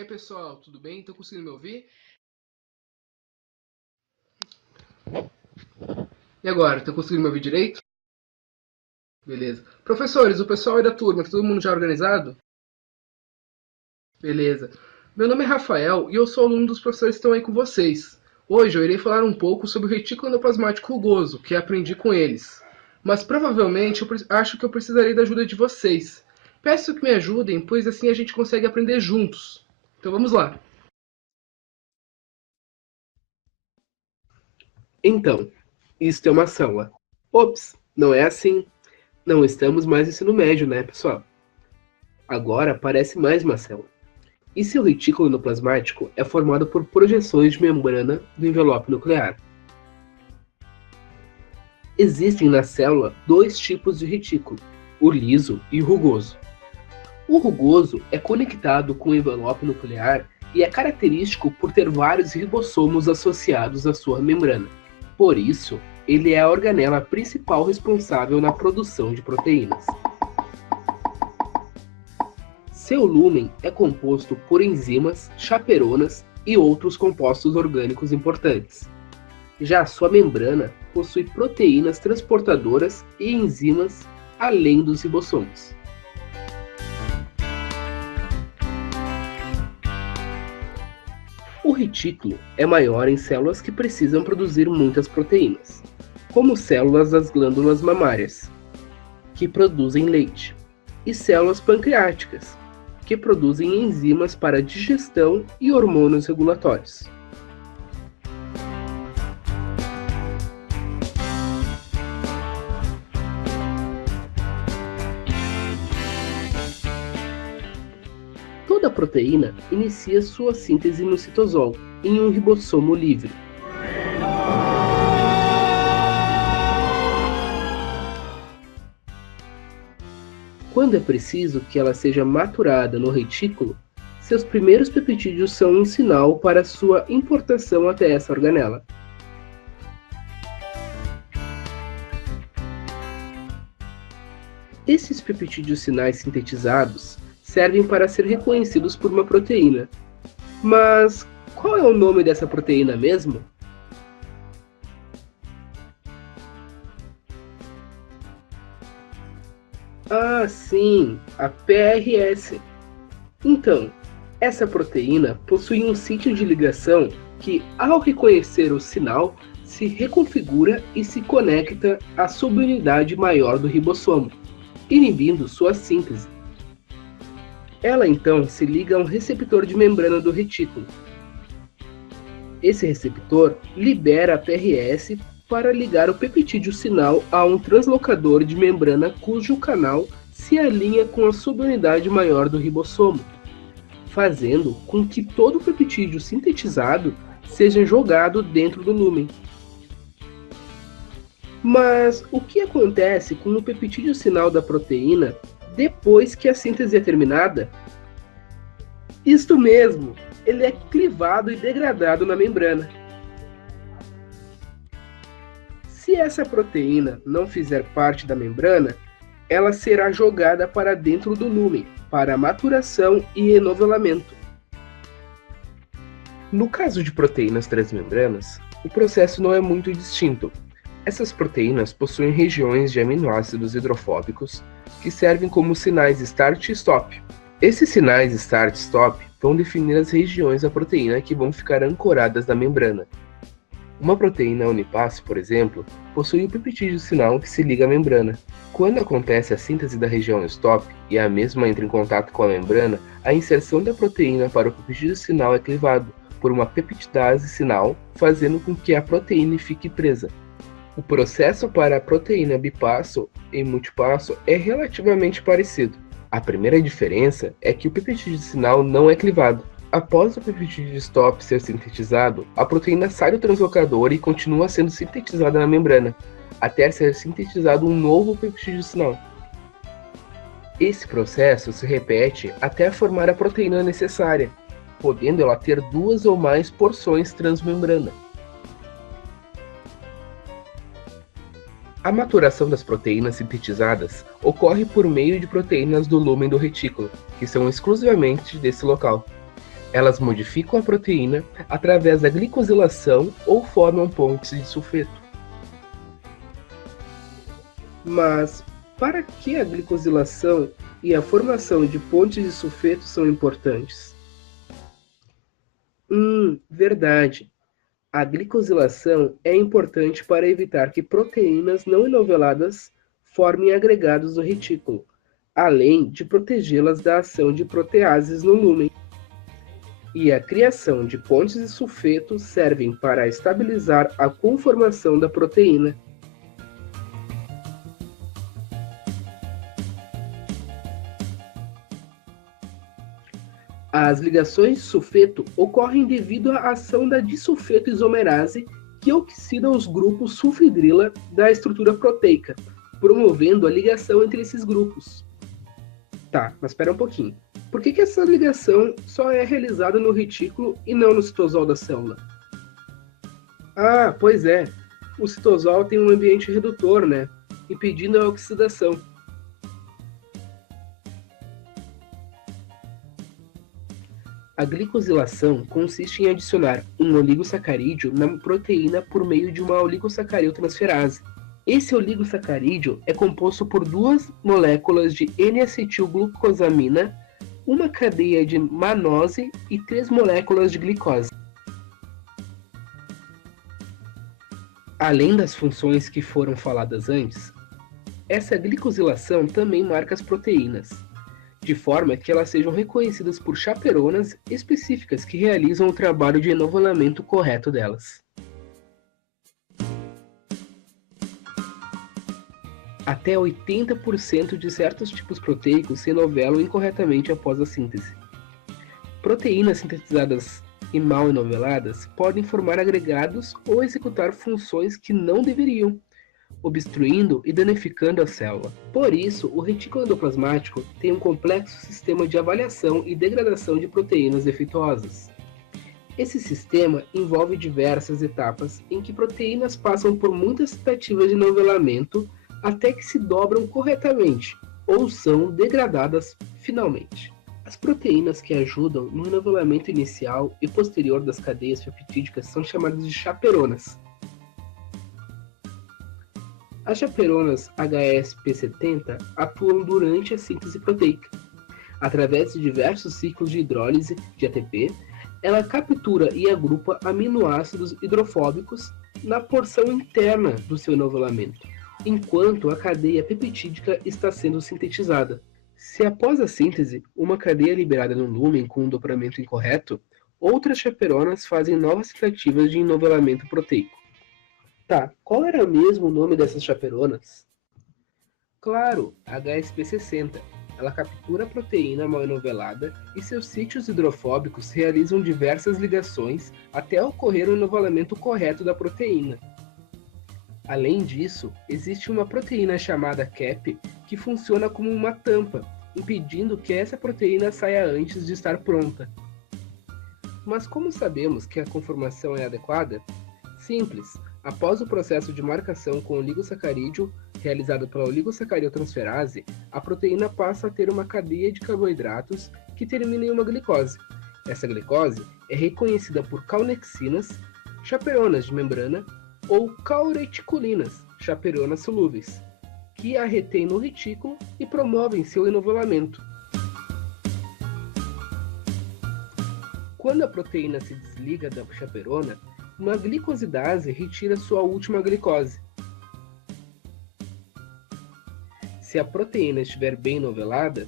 aí, pessoal, tudo bem? Estão conseguindo me ouvir? E agora, estão conseguindo me ouvir direito? Beleza. Professores, o pessoal aí da turma, tá todo mundo já organizado? Beleza. Meu nome é Rafael e eu sou aluno dos professores que estão aí com vocês. Hoje eu irei falar um pouco sobre o retículo endoplasmático rugoso, que aprendi com eles. Mas provavelmente acho que eu precisarei da ajuda de vocês. Peço que me ajudem, pois assim a gente consegue aprender juntos. Então vamos lá. Então, isto é uma célula. Ops, não é assim. Não estamos mais no ensino médio, né, pessoal? Agora parece mais uma célula. E seu retículo endoplasmático é formado por projeções de membrana do envelope nuclear. Existem na célula dois tipos de retículo, o liso e o rugoso. O rugoso é conectado com o envelope nuclear e é característico por ter vários ribossomos associados à sua membrana. Por isso, ele é a organela principal responsável na produção de proteínas. Seu lúmen é composto por enzimas, chaperonas e outros compostos orgânicos importantes. Já sua membrana possui proteínas transportadoras e enzimas, além dos ribossomos. O retículo é maior em células que precisam produzir muitas proteínas, como células das glândulas mamárias, que produzem leite, e células pancreáticas, que produzem enzimas para digestão e hormônios regulatórios. Toda proteína inicia sua síntese no citosol, em um ribossomo livre. Quando é preciso que ela seja maturada no retículo, seus primeiros peptídeos são um sinal para sua importação até essa organela. Esses peptídeos sinais sintetizados servem para ser reconhecidos por uma proteína. Mas qual é o nome dessa proteína mesmo? Ah, sim, a PRS. Então, essa proteína possui um sítio de ligação que, ao reconhecer o sinal, se reconfigura e se conecta à subunidade maior do ribossomo, inibindo sua síntese. Ela então se liga a um receptor de membrana do retículo. Esse receptor libera a PRS para ligar o peptídeo sinal a um translocador de membrana cujo canal se alinha com a subunidade maior do ribossomo, fazendo com que todo o peptídeo sintetizado seja jogado dentro do lúmen. Mas o que acontece com o peptídeo sinal da proteína depois que a síntese é terminada? Isto mesmo, ele é clivado e degradado na membrana. Se essa proteína não fizer parte da membrana, ela será jogada para dentro do lúmen, para maturação e enovelamento. No caso de proteínas transmembranas, o processo não é muito distinto. Essas proteínas possuem regiões de aminoácidos hidrofóbicos que servem como sinais start e stop. Esses sinais start e stop vão definir as regiões da proteína que vão ficar ancoradas na membrana. Uma proteína unipasse, por exemplo, possui o peptídeo sinal que se liga à membrana. Quando acontece a síntese da região stop e a mesma entra em contato com a membrana, a inserção da proteína para o peptídeo sinal é clivado por uma peptidase sinal, fazendo com que a proteína fique presa. O processo para a proteína bipasso e multipasso é relativamente parecido. A primeira diferença é que o peptídeo sinal não é clivado. Após o peptídeo stop ser sintetizado, a proteína sai do translocador e continua sendo sintetizada na membrana, até ser sintetizado um novo peptídeo sinal. Esse processo se repete até formar a proteína necessária, podendo ela ter duas ou mais porções transmembrana. A maturação das proteínas sintetizadas ocorre por meio de proteínas do lúmen do retículo, que são exclusivamente desse local. Elas modificam a proteína através da glicosilação ou formam pontes de sulfeto. Mas para que a glicosilação e a formação de pontes de sulfeto são importantes? Verdade. A glicosilação é importante para evitar que proteínas não enoveladas formem agregados no retículo, além de protegê-las da ação de proteases no lúmen. E a criação de pontes de sulfeto servem para estabilizar a conformação da proteína. As ligações de sulfeto ocorrem devido à ação da disulfeto isomerase, que oxida os grupos sulfidrila da estrutura proteica, promovendo a ligação entre esses grupos. Tá, mas espera um pouquinho. Por que essa ligação só é realizada no retículo e não no citosol da célula? Ah, pois é. O citosol tem um ambiente redutor, né? Impedindo a oxidação. A glicosilação consiste em adicionar um oligosacarídeo na proteína por meio de uma oligossacariltransferase. Esse oligosacarídeo é composto por 2 moléculas de N-acetilglucosamina, uma cadeia de manose e 3 moléculas de glicose. Além das funções que foram faladas antes, essa glicosilação também marca as proteínas, de forma que elas sejam reconhecidas por chaperonas específicas que realizam o trabalho de enovelamento correto delas. Até 80% de certos tipos proteicos se enovelam incorretamente após a síntese. Proteínas sintetizadas e mal enoveladas podem formar agregados ou executar funções que não deveriam, obstruindo e danificando a célula. Por isso, o retículo endoplasmático tem um complexo sistema de avaliação e degradação de proteínas defeituosas. Esse sistema envolve diversas etapas em que proteínas passam por muitas tentativas de novelamento até que se dobram corretamente ou são degradadas finalmente. As proteínas que ajudam no enovelamento inicial e posterior das cadeias peptídicas são chamadas de chaperonas. As chaperonas HSP70 atuam durante a síntese proteica. Através de diversos ciclos de hidrólise de ATP, ela captura e agrupa aminoácidos hidrofóbicos na porção interna do seu enovelamento, enquanto a cadeia peptídica está sendo sintetizada. Se após a síntese, uma cadeia é liberada no lúmen com um dobramento incorreto, outras chaperonas fazem novas tentativas de enovelamento proteico. Tá, qual era mesmo o nome dessas chaperonas? Claro, HSP60. Ela captura a proteína mal enovelada e seus sítios hidrofóbicos realizam diversas ligações até ocorrer o enovelamento correto da proteína. Além disso, existe uma proteína chamada CAP que funciona como uma tampa, impedindo que essa proteína saia antes de estar pronta. Mas como sabemos que a conformação é adequada? Simples. Após o processo de marcação com o oligosacarídeo, realizado pela oligossacariltransferase, a proteína passa a ter uma cadeia de carboidratos que termina em uma glicose. Essa glicose é reconhecida por calnexinas, chaperonas de membrana, ou caureticulinas, chaperonas solúveis, que a retêm no retículo e promovem seu enovelamento. Quando a proteína se desliga da chaperona, uma glicosidase retira sua última glicose. Se a proteína estiver bem novelada,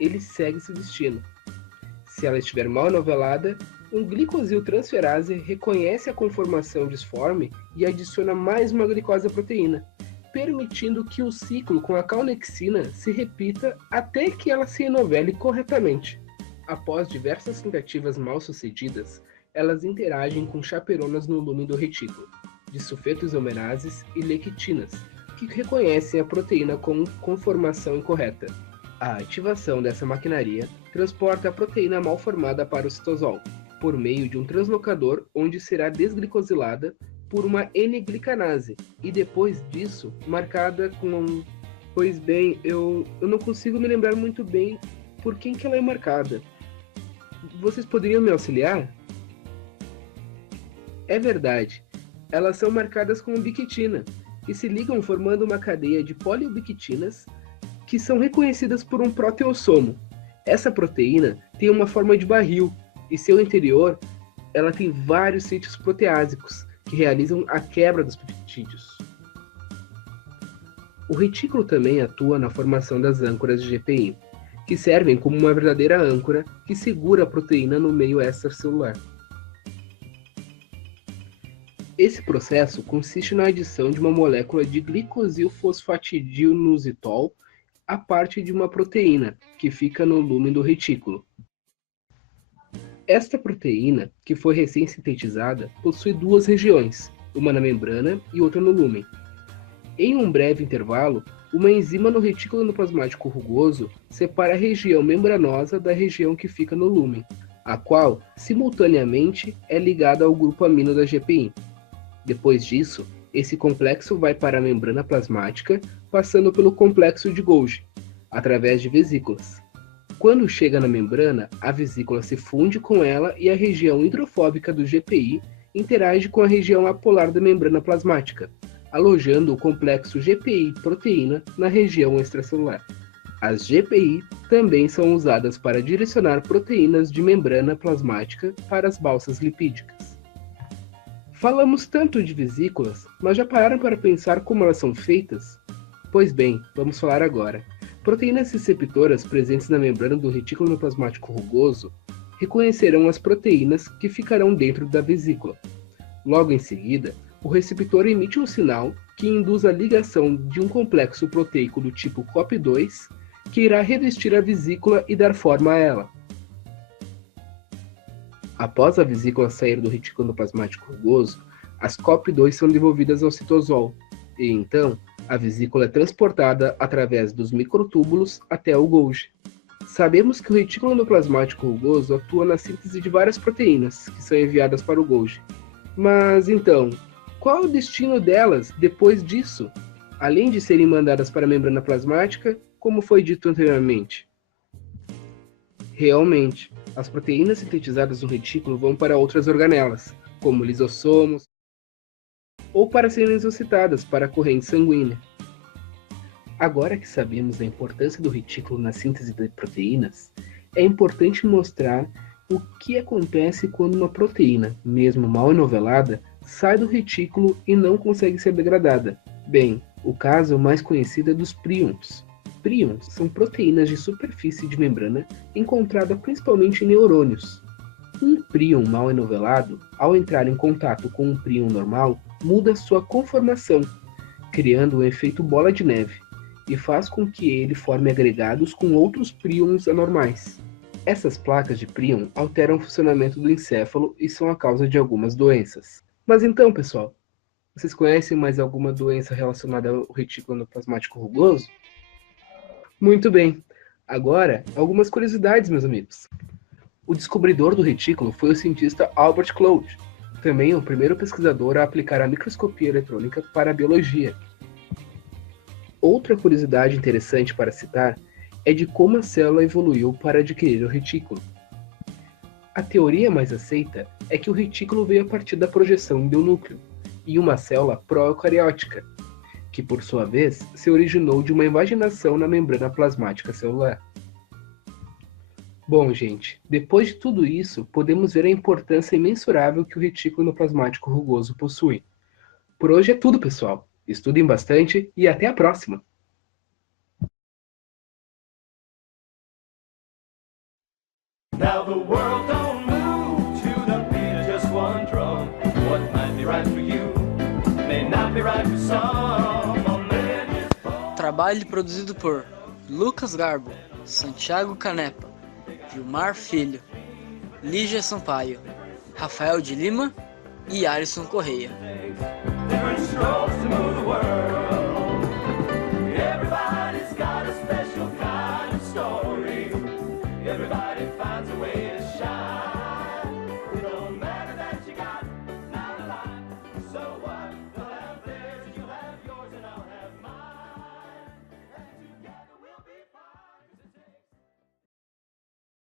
ele segue esse destino. Se ela estiver mal novelada, um glicosiltransferase reconhece a conformação disforme e adiciona mais uma glicose à proteína, permitindo que o ciclo com a calnexina se repita até que ela se enovele corretamente. Após diversas tentativas mal sucedidas, elas interagem com chaperonas no lúmen do retículo, disulfeto isomerases e lectinas, que reconhecem a proteína com conformação incorreta. A ativação dessa maquinaria transporta a proteína mal formada para o citosol, por meio de um translocador onde será desglicosilada por uma N-glicanase, e depois disso marcada com... Pois bem, eu não consigo me lembrar muito bem por quem que ela é marcada. Vocês poderiam me auxiliar? É verdade. Elas são marcadas com biquitina, que se ligam formando uma cadeia de poliobiquitinas que são reconhecidas por um proteossomo. Essa proteína tem uma forma de barril e seu interior ela tem vários sítios proteásicos que realizam a quebra dos peptídeos. O retículo também atua na formação das âncoras de GPI, que servem como uma verdadeira âncora que segura a proteína no meio extracelular. Esse processo consiste na adição de uma molécula de glicosilfosfatidilnositol à parte de uma proteína, que fica no lúmen do retículo. Esta proteína, que foi recém-sintetizada, possui duas regiões, uma na membrana e outra no lúmen. Em um breve intervalo, uma enzima no retículo endoplasmático rugoso separa a região membranosa da região que fica no lúmen, a qual, simultaneamente, é ligada ao grupo amino da GPI. Depois disso, esse complexo vai para a membrana plasmática, passando pelo complexo de Golgi, através de vesículas. Quando chega na membrana, a vesícula se funde com ela e a região hidrofóbica do GPI interage com a região apolar da membrana plasmática, alojando o complexo GPI-proteína na região extracelular. As GPI também são usadas para direcionar proteínas de membrana plasmática para as balsas lipídicas. Falamos tanto de vesículas, mas já pararam para pensar como elas são feitas? Pois bem, vamos falar agora. Proteínas receptoras presentes na membrana do retículo endoplasmático rugoso reconhecerão as proteínas que ficarão dentro da vesícula. Logo em seguida, o receptor emite um sinal que induz a ligação de um complexo proteico do tipo COP2, que irá revestir a vesícula e dar forma a ela. Após a vesícula sair do retículo endoplasmático rugoso, as COP2 são devolvidas ao citosol, e então a vesícula é transportada através dos microtúbulos até o Golgi. Sabemos que o retículo endoplasmático rugoso atua na síntese de várias proteínas, que são enviadas para o Golgi. Mas então, qual é o destino delas depois disso? Além de serem mandadas para a membrana plasmática, como foi dito anteriormente? Realmente, as proteínas sintetizadas no retículo vão para outras organelas, como lisossomos, ou para serem exocitadas para a corrente sanguínea. Agora que sabemos da importância do retículo na síntese de proteínas, é importante mostrar o que acontece quando uma proteína, mesmo mal enovelada, sai do retículo e não consegue ser degradada. Bem, o caso mais conhecido é dos prions. Prions são proteínas de superfície de membrana encontrada principalmente em neurônios. Um prion mal enovelado, ao entrar em contato com um prion normal, muda sua conformação, criando um efeito bola de neve, e faz com que ele forme agregados com outros prions anormais. Essas placas de prion alteram o funcionamento do encéfalo e são a causa de algumas doenças. Mas então, pessoal, vocês conhecem mais alguma doença relacionada ao retículo endoplasmático rugoso? Muito bem. Agora, algumas curiosidades, meus amigos. O descobridor do retículo foi o cientista Albert Claude, também o primeiro pesquisador a aplicar a microscopia eletrônica para a biologia. Outra curiosidade interessante para citar é de como a célula evoluiu para adquirir o retículo. A teoria mais aceita é que o retículo veio a partir da projeção de um núcleo, em uma célula pró-eucariótica, que por sua vez se originou de uma invaginação na membrana plasmática celular. Bom, gente, depois de tudo isso, podemos ver a importância imensurável que o retículo endoplasmático rugoso possui. Por hoje é tudo, pessoal. Estudem bastante e até a próxima! Now the world don't move to the beat of just one drum. What might be right for you may not be right for some. Trabalho produzido por Lucas Garbo, Santiago Canepa, Gilmar Filho, Lígia Sampaio, Rafael de Lima e Alisson Correia. Different strokes to move the world.